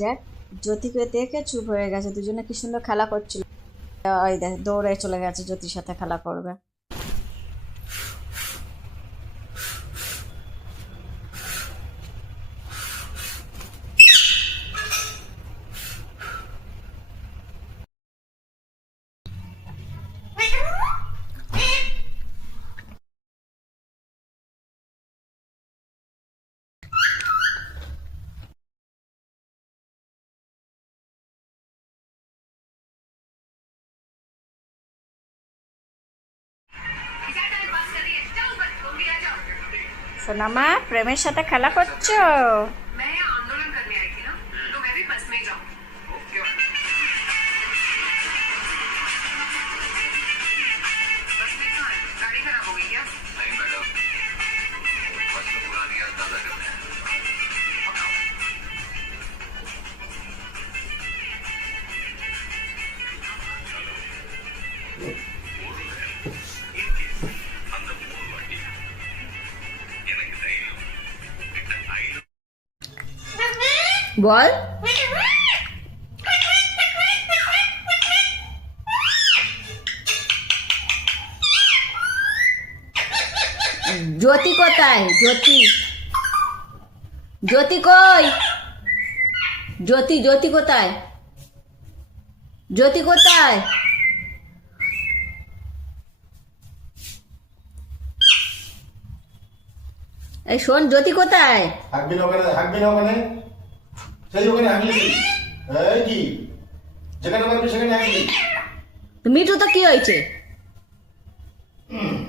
দেখ, জ্যোতিকে দেখে চুপ হয়ে গেছে, দুজনে কি সুন্দর খেলা করছিল। ওই দেখ দৌড়ে চলে গেছে জ্যোতির সাথে খেলা করবে। সোনামা, প্রেমের সাথে খেলা করছো? বল। জ্যোতি কোথায়? জ্যোতি, জ্যোতি কই? জ্যোতি, জ্যোতি কোথায়? জ্যোতি কোথায়? এই শোন, জ্যোতি কোথায়? হাঁকবি না ওখানে, হাঁকবি না ওখানে, সেই ওখানে হাঁকলি এই কি, যেখানে পারবি সেখানে হাঁকবি। মিঠু তো কি হয়েছে?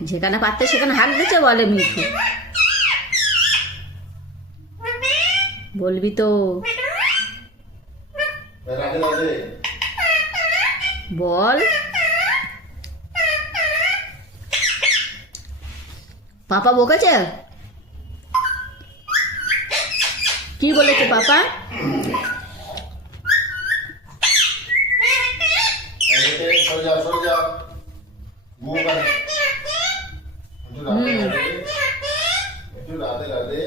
যেখানে পারতে সেখানে হাঁক দিচ্ছে বলে মিঠু। বলবি তো? রাধে রাধে বল। পাপা বকেছে? কি বলেছে পাপা? সরে যা, সরে যা, ঘুম পাড়ে। একটু রাধে রাধে।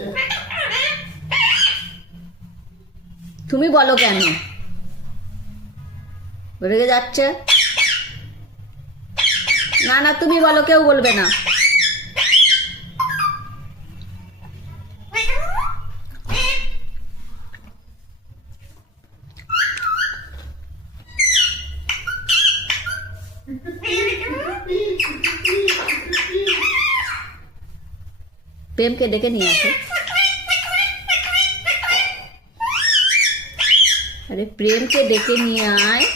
তুমি বলো কেন? রেগে যাচ্ছে? না না, তুমি বলো, কেউ বলবে না। প্রেমকে ডেকে নিয়ে আসো। আরে প্রেমকে ডেকে নিয়ে আয়।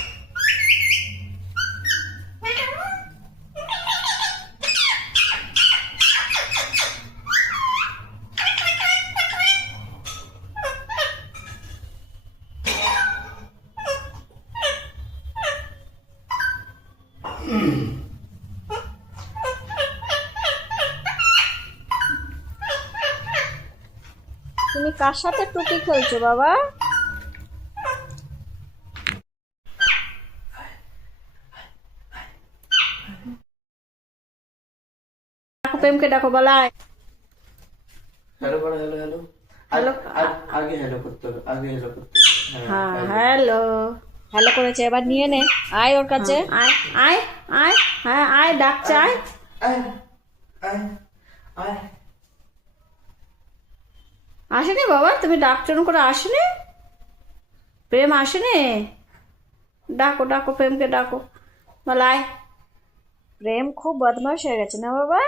তুমি কার সাথে টুকি খেলছো বাবা? প্রেমকে ডাকো, বলাই। হ্যালো করো, হ্যালো হ্যালো হ্যালো। আগে হ্যালো করতে হবে, আগে হ্যালো করতে হবে। হ্যাঁ, হ্যালো। হ্যালো করেছে, এবার নিয়ে নে। আয় ওর কাছে, আয় আয় আয়। হ্যাঁ আয়, ডাকছে, আয়। আয় আয় আয়। আসেনি বাবা? তুমি ডাকছো করে আসেনি? প্রেম আসেনি? ডাকো ডাকো, প্রেমকে ডাকো, বলাই। প্রেম খুব বদমাশ হয়ে গেছে না বাবা?